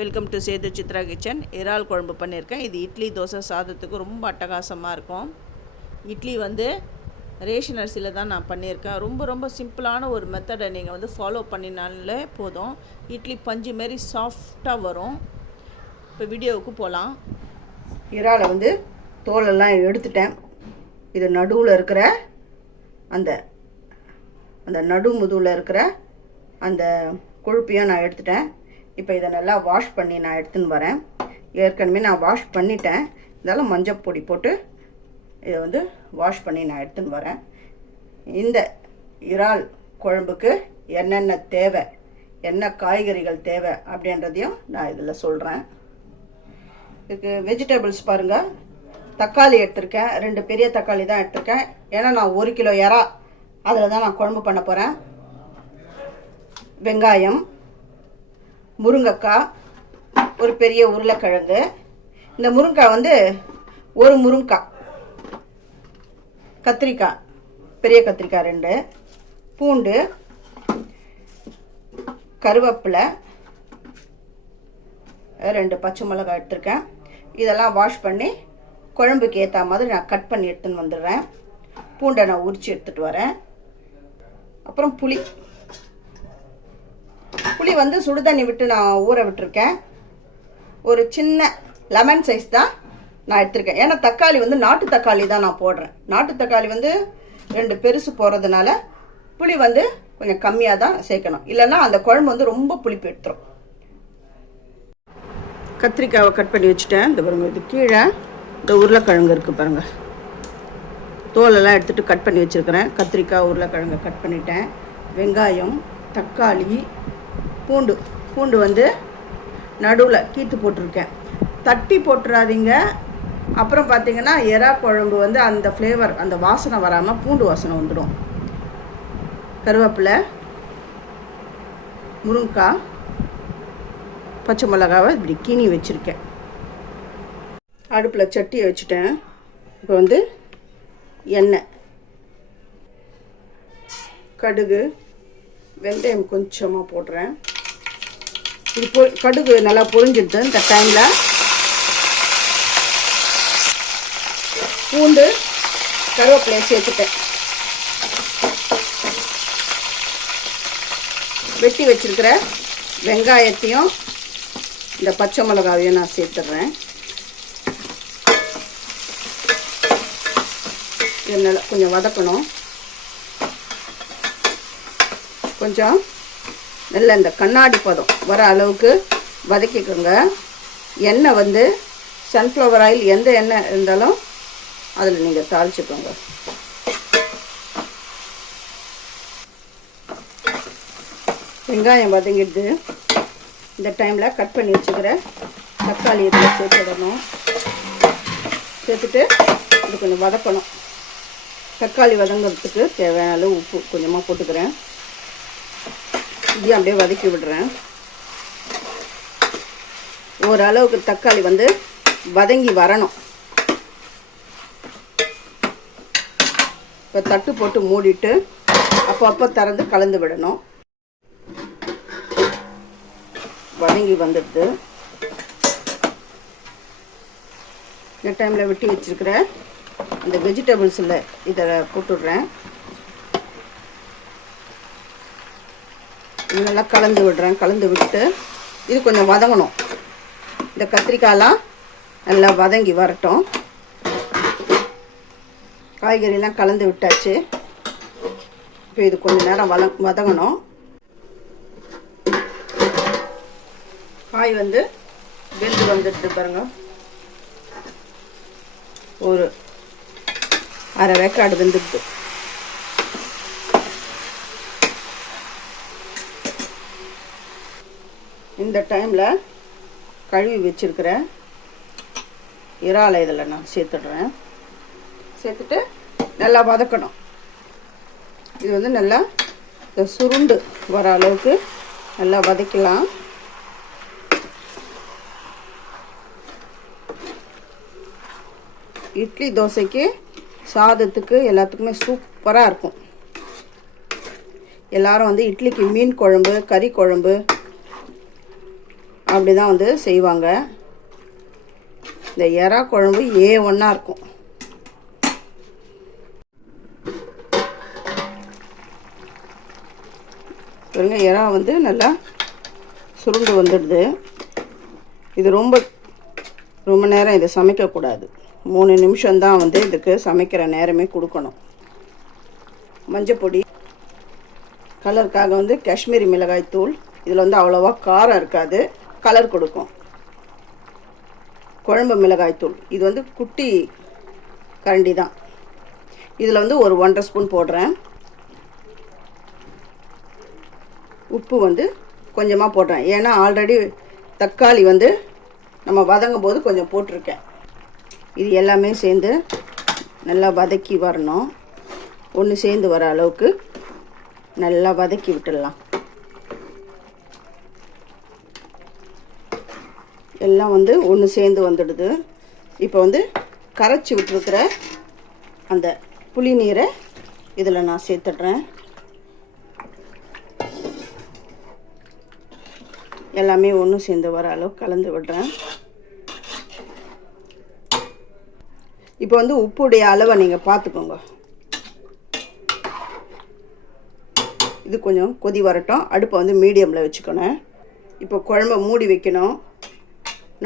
Welcome to Sethu Chitra kitchen. இறால் குழம்பு பண்ணியிருக்கேன். இது இட்லி தோசை சாதத்துக்கு ரொம்ப அட்டகாசமாக இருக்கும். இட்லி வந்து ரேஷன் அரிசியில் தான் நான் பண்ணியிருக்கேன். ரொம்ப ரொம்ப சிம்பிளான ஒரு மெத்தடை நீங்கள் ஃபாலோ பண்ணினாலே போதும். இட்லி பஞ்சு மாரி சாஃப்டாக வரும். இப்போ வீடியோவுக்கு போகலாம். இறாலை தோலெல்லாம் எடுத்துட்டேன். இது நடுவில் இருக்கிற அந்த அந்த முதுவில் இருக்கிற அந்த கொழுப்பையும் நான் எடுத்துட்டேன். இப்போ இதை நல்லா வாஷ் பண்ணி நான் எடுத்துன்னு வரேன். ஏற்கனவே நான் வாஷ் பண்ணிட்டேன். இதெல்லாம் மஞ்சள் பொடி போட்டு இதை வாஷ் பண்ணி நான் எடுத்துன்னு வரேன். இந்த இறால் குழம்புக்கு என்னென்ன தேவை, என்ன காய்கறிகள் தேவை அப்படின்றதையும் நான் இதில் சொல்கிறேன். இதுக்கு வெஜிடபிள்ஸ் பாருங்கள். தக்காளி எடுத்திருக்கேன். 2 பெரிய தக்காளி தான் எடுத்திருக்கேன். ஏன்னா நான் 1 கிலோ இறா அதில் தான் நான் குழம்பு பண்ண போகிறேன். வெங்காயம், முருங்கைக்காய், ஒரு பெரிய உருளைக்கிழங்கு. இந்த முருங்கைக்காய் ஒரு முருங்கைக்காய், கத்திரிக்காய், பெரிய கத்திரிக்காய் 2, பூண்டு, கருவேப்பிலை, 2 பச்சை மிளகாய் எடுத்திருக்கேன். இதெல்லாம் வாஷ் பண்ணி குழம்புக்கு ஏற்ற மாதிரி நான் கட் பண்ணி எடுத்துன்னு வந்துடுறேன். பூண்டை நான் உரித்து எடுத்துகிட்டு வரேன். அப்புறம் புளி சுடுதண்ணி விட்டு நான் ஊற விட்டுருக்கேன். ஒரு சின்ன லெமன் சைஸ் தான் நான் எடுத்திருக்கேன். ஏன்னா தக்காளி நாட்டு தக்காளி தான் நான் போடுறேன். நாட்டு தக்காளி 2 பெருசு போடுறதுனால புளி கொஞ்சம் கம்மியாக தான் சேர்க்கணும். இல்லைன்னா அந்த குழம்பு ரொம்ப புளிப்பு எடுத்துரும். கத்திரிக்காவை கட் பண்ணி வச்சுட்டேன். இந்த பாருங்க, இது கீழே இந்த உருளைக்கிழங்கு இருக்குது பாருங்கள். தோலெல்லாம் எடுத்துகிட்டு கட் பண்ணி வச்சுருக்கிறேன். கத்திரிக்காய், உருளைக்கிழங்கு கட் பண்ணிட்டேன். வெங்காயம், தக்காளி, பூண்டு நடுவில் கீத்து போட்டிருக்கேன். தட்டி போட்டுறாதீங்க. அப்புறம் பார்த்தீங்கன்னா எறா குழம்பு அந்த ஃப்ளேவர், அந்த வாசனை வராமல் பூண்டு வாசனை வந்துடும். கருவேப்பிலை, முருங்கைக்காய், பச்சை மிளகாவை இப்படி கீனி வச்சுருக்கேன். அடுப்பில் சட்டியை வச்சுட்டேன். இப்போ எண்ணெய், கடுகு, வெந்தயம் கொஞ்சமாக போடுறேன். இது கடுகு நல்லா பொரிஞ்சிடுது. இந்த டைமில் பூண்டு, கருவேப்பிலையை சேர்த்துட்டேன். வெட்டி வச்சிருக்கிற வெங்காயத்தையும் இந்த பச்சை மிளகாவையும் நான் சேர்த்துடுறேன். இது நல்லா கொஞ்சம் வதக்கணும். கொஞ்சம் நல்ல இந்த கண்ணாடி பதம் வர அளவுக்கு வதக்கிக்கோங்க. எண்ணெய் சன்ஃப்ளவர் ஆயில், எந்த எண்ணெய் இருந்தாலும் அதில் நீங்கள் தாளிச்சுக்கோங்க. வெங்காயம் வதங்கிடுது. இந்த டைமில் கட் பண்ணி வச்சுக்கிற தக்காளி இதில் சேர்த்துடணும். சேர்த்துட்டு இது கொஞ்சம் வதக்கணும். தக்காளி வதங்கிறதுக்கு தேவையான அளவு உப்பு கொஞ்சமாக போட்டுக்கிறேன். இதையும் அப்படியே வதக்கி விடுறேன். ஓரளவுக்கு தக்காளி வதங்கி வரணும். இப்போ தட்டு போட்டு மூடிட்டு அப்பப்போ திறந்து கலந்து விடணும். வதங்கி வந்துடுது. இந்த டைமில் வெட்டி வச்சுருக்கிற அந்த வெஜிடபிள்ஸில் இதை போட்டுடுறேன். நல்லா கலந்து விடுறேன். கலந்து விட்டு இது கொஞ்சம் வதங்கணும். இந்த கத்திரிக்காயெலாம் நல்லா வதங்கி வரட்டும். காய்கறிலாம் கலந்து விட்டாச்சு. இப்போ இது கொஞ்சம் நேரம் வதங்கணும். காய் வெந்து வந்துடுது பாருங்க. ஒரு அரை வேக்காடு வெந்துடுது. இந்த டைமில் கழுவி வச்சிருக்கிற இறாலை இதில் நான் சேர்த்துடுறேன். சேர்த்துட்டு நல்லா வதக்கணும். இது நல்லா இந்த சுருண்டு வர அளவுக்கு நல்லா வதக்கலாம். இட்லி தோசைக்கு, சாதத்துக்கு, எல்லாத்துக்குமே சூப்பராக இருக்கும். எல்லோரும் இட்லிக்கு மீன் குழம்பு, கறி குழம்பு அப்படி தான் வந்து செய்வாங்க. இந்த எறா குழம்பு A1 இருக்கும். பாருங்க, எறா வந்து நல்லா சுருண்டு வந்துடுது. இது ரொம்ப நேரம் இதை சமைக்கக்கூடாது. 3 நிமிஷம்தான் வந்து இதுக்கு சமைக்கிற நேரமே கொடுக்கணும். மஞ்சப்பொடி, கலருக்காக வந்து காஷ்மீரி மிளகாய் தூள். இதில் வந்து அவ்வளோவா காரம் இருக்காது, கலர் கொடுக்கும். குழம்பு மிளகாய் தூள், இது வந்து குட்டி கரண்டி தான். இதில் வந்து ஒரு 1.5 ஸ்பூன் போடுறேன். உப்பு வந்து கொஞ்சமாக போடுறேன், ஏன்னா ஆல்ரெடி தக்காளி வந்து நம்ம வதங்கும் போது கொஞ்சம் போட்டிருக்கேன். இது எல்லாமே சேர்ந்து நல்லா வதக்கி வரணும். ஒன்று சேர்ந்து வர அளவுக்கு நல்லா வதக்கி விட்டுடலாம். எல்லாம் வந்து ஒன்று சேர்ந்து வந்துடுது. இப்போ வந்து கரைச்சி விட்டுருக்கிற அந்த புளி நீரை இதில் நான் சேர்த்துடுறேன். எல்லாமே ஒன்று சேர்ந்து வர அளவுக்கு கலந்து விடுறேன். இப்போ வந்து உப்புடைய அளவை நீங்கள் பார்த்துக்கோங்க. இது கொஞ்சம் கொதி வரட்டும். அடுப்பை வந்து மீடியமில் வச்சுக்கணும். இப்போ குழம்ப மூடி வைக்கணும்.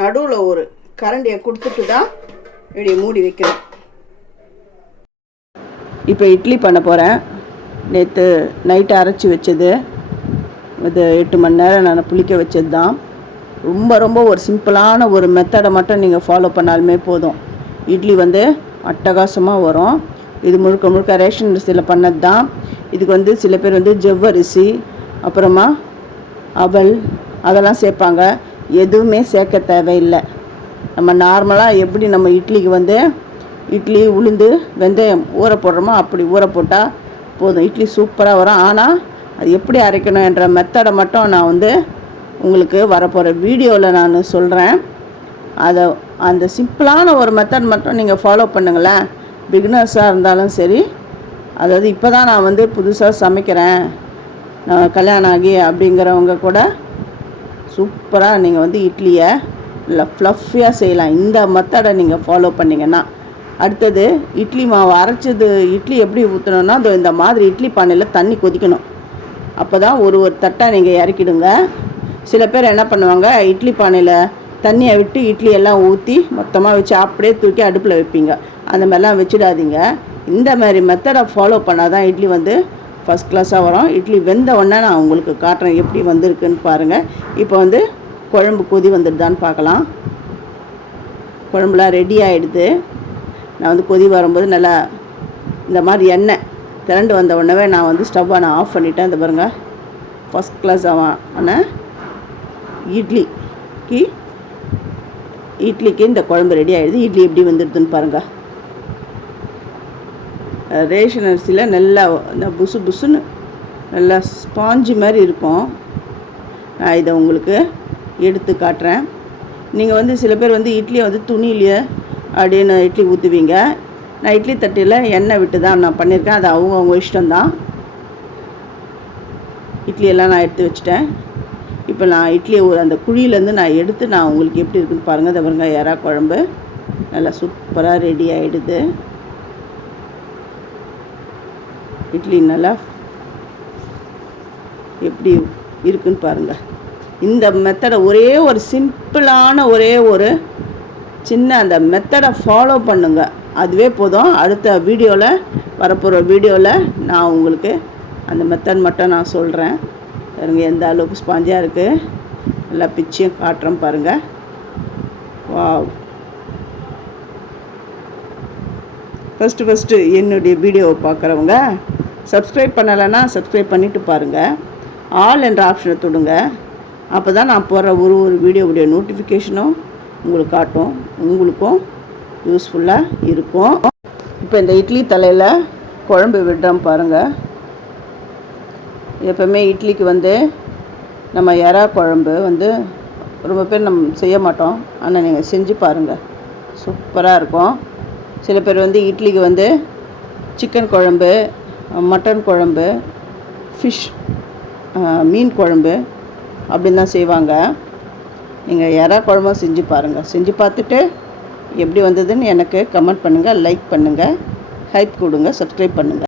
நடுவில் ஒரு கரண்டியை கொடுத்துட்டு தான் இப்படி மூடி வைக்கணும். இப்போ இட்லி பண்ண போகிறேன். நேற்று நைட்டு அரைச்சி வச்சது, இது 8 மணி நேரம் நான் புளிக்க வச்சது தான். ரொம்ப ஒரு சிம்பிளான ஒரு மெத்தடை மட்டும் நீங்கள் ஃபாலோ பண்ணாலுமே போதும். இட்லி வந்து அட்டகாசமாக வரும். இது முழுக்க ரேஷன் அரிசியில் பண்ணது தான். இதுக்கு வந்து சில பேர் வந்து ஜவ்வரிசி, அப்புறமா அவல் அதெல்லாம் சேர்ப்பாங்க. எதுவுமே சேர்க்க தேவையில்லை. நம்ம நார்மலாக எப்படி நம்ம இட்லிக்கு வந்து இட்லி உளுந்து வெந்தயம் ஊற போடுறோமோ அப்படி ஊற போட்டால் போதும், இட்லி சூப்பராக வரும். ஆனால் அது எப்படி அரைக்கணும் என்ற மெத்தடை மட்டும் நான் வந்து உங்களுக்கு வரப்போகிற வீடியோவில் நான் சொல்கிறேன். அந்த சிம்பிளான ஒரு மெத்தட் மட்டும் நீங்கள் ஃபாலோ பண்ணுங்களேன். பிகினர்ஸாக இருந்தாலும் சரி, அதாவது இப்போ தான் நான் வந்து புதுசாக சமைக்கிறேன், நான் கல்யாணம் ஆகி அப்படிங்கிறவங்க கூட சூப்பராக நீங்கள் வந்து இட்லியை நல்லா ஃப்ளஃபியாக செய்யலாம். இந்த மெத்தடை நீங்கள் ஃபாலோ பண்ணிங்கன்னா. அடுத்தது இட்லி மாவு அரைச்சது இட்லி எப்படி ஊற்றணுன்னா, இந்த மாதிரி இட்லி பானையில் தண்ணி கொதிக்கணும். அப்போ தான் ஒரு தட்டாக நீங்கள் இறக்கிடுங்க. சில பேர் என்ன பண்ணுவாங்க, இட்லி பானையில் தண்ணியை விட்டு இட்லி எல்லாம் ஊற்றி மொத்தமாக வச்சு அப்படியே தூக்கி அடுப்பில் வைப்பீங்க. அந்த மாதிரிலாம் வச்சிடாதீங்க. இந்த மாதிரி மெத்தடை ஃபாலோ பண்ணால் தான் இட்லி வந்து ஃபஸ்ட் கிளாஸாக வரும். இட்லி வெந்த உடனே நான் உங்களுக்கு காட்டுறேன் எப்படி வந்திருக்குன்னு பாருங்கள். இப்போ வந்து குழம்பு கொதி வந்துடுதான்னு பார்க்கலாம். குழம்புலாம் ரெடி ஆகிடுது. நான் வந்து கொதி வரும்போது நல்லா இந்த மாதிரி எண்ணெய் திரண்டு வந்த உடனே நான் வந்து ஸ்டவ்வை நான் ஆஃப் பண்ணிவிட்டேன். இந்த பாருங்கள், ஃபஸ்ட் கிளாஸ் ஆன இட்லிக்கு இந்த குழம்பு ரெடி ஆகிடுது. இட்லி எப்படி வந்துடுதுன்னு பாருங்கள். ரேஷன் அரிசியில் நல்லா இந்த புசுன்னு நல்லா ஸ்பாஞ்சு மாதிரி இருக்கும். நான் இதை உங்களுக்கு எடுத்து காட்டுறேன். நீங்கள் வந்து சில பேர் வந்து இட்லியை வந்து துணியிலேயே அப்படின்னு இட்லி ஊற்றுவீங்க. நான் இட்லி தட்டியில் எண்ணெய் விட்டு தான் நான் பண்ணியிருக்கேன். அது அவங்க இஷ்டம்தான். இட்லியெல்லாம் நான் எடுத்து வச்சுட்டேன். இப்போ நான் இட்லியை அந்த குழியிலேருந்து நான் எடுத்து நான் உங்களுக்கு எப்படி இருக்குன்னு பாருங்கள். அதை பாருங்க, எறா குழம்பு நல்லா சூப்பராக ரெடி ஆகிடுது. இட்லி நல்லா எப்படி இருக்குன்னு பாருங்கள். இந்த மெத்தடை ஒரே ஒரு சிம்பிளான ஒரே ஒரு சின்ன அந்த மெத்தடை ஃபாலோ பண்ணுங்க, அதுவே போதும். அடுத்த வீடியோவில் வரப்போகிற வீடியோவில் நான் உங்களுக்கு அந்த மெத்தட் மட்டும் நான் சொல்கிறேன். பாருங்க எந்த அளவுக்கு ஸ்பாஞ்சாக இருக்குது. நல்லா பிச்சியும் காட்டுறேன் பாருங்கள். வாவ்! ஃபஸ்ட்டு என்னுடைய வீடியோவை பார்க்குறவங்க சப்ஸ்கிரைப் பண்ணலைன்னா சப்ஸ்கிரைப் பண்ணிவிட்டு பாருங்கள். ஆல் என்ற ஆப்ஷனை தொடுங்க. அப்போ தான் நான் போடுற ஒரு வீடியோவுடைய நோட்டிஃபிகேஷனும் உங்களுக்கு காட்டும், உங்களுக்கும் யூஸ்ஃபுல்லாக இருக்கும். இப்போ இந்த இட்லி தலையில் குழம்பு விடுறோம் பாருங்கள். எப்போவுமே இட்லிக்கு வந்து நம்ம எறா குழம்பு வந்து ரொம்ப பேர் நம்ம செய்ய மாட்டோம். ஆனால் நீங்கள் செஞ்சு பாருங்கள், சூப்பராக இருக்கும். சில பேர் வந்து இட்லிக்கு வந்து சிக்கன் குழம்பு, மட்டன் குழம்பு, ஃபிஷ் மீன் குழம்பு அப்படின்னு தான் செய்வாங்க. நீங்கள் எறா குழம்பும் செஞ்சு பாருங்கள். செஞ்சு பார்த்துட்டு எப்படி வந்ததுன்னு எனக்கு கமெண்ட் பண்ணுங்கள், லைக் பண்ணுங்கள், ஹைப் கொடுங்க, சப்ஸ்கிரைப் பண்ணுங்கள்.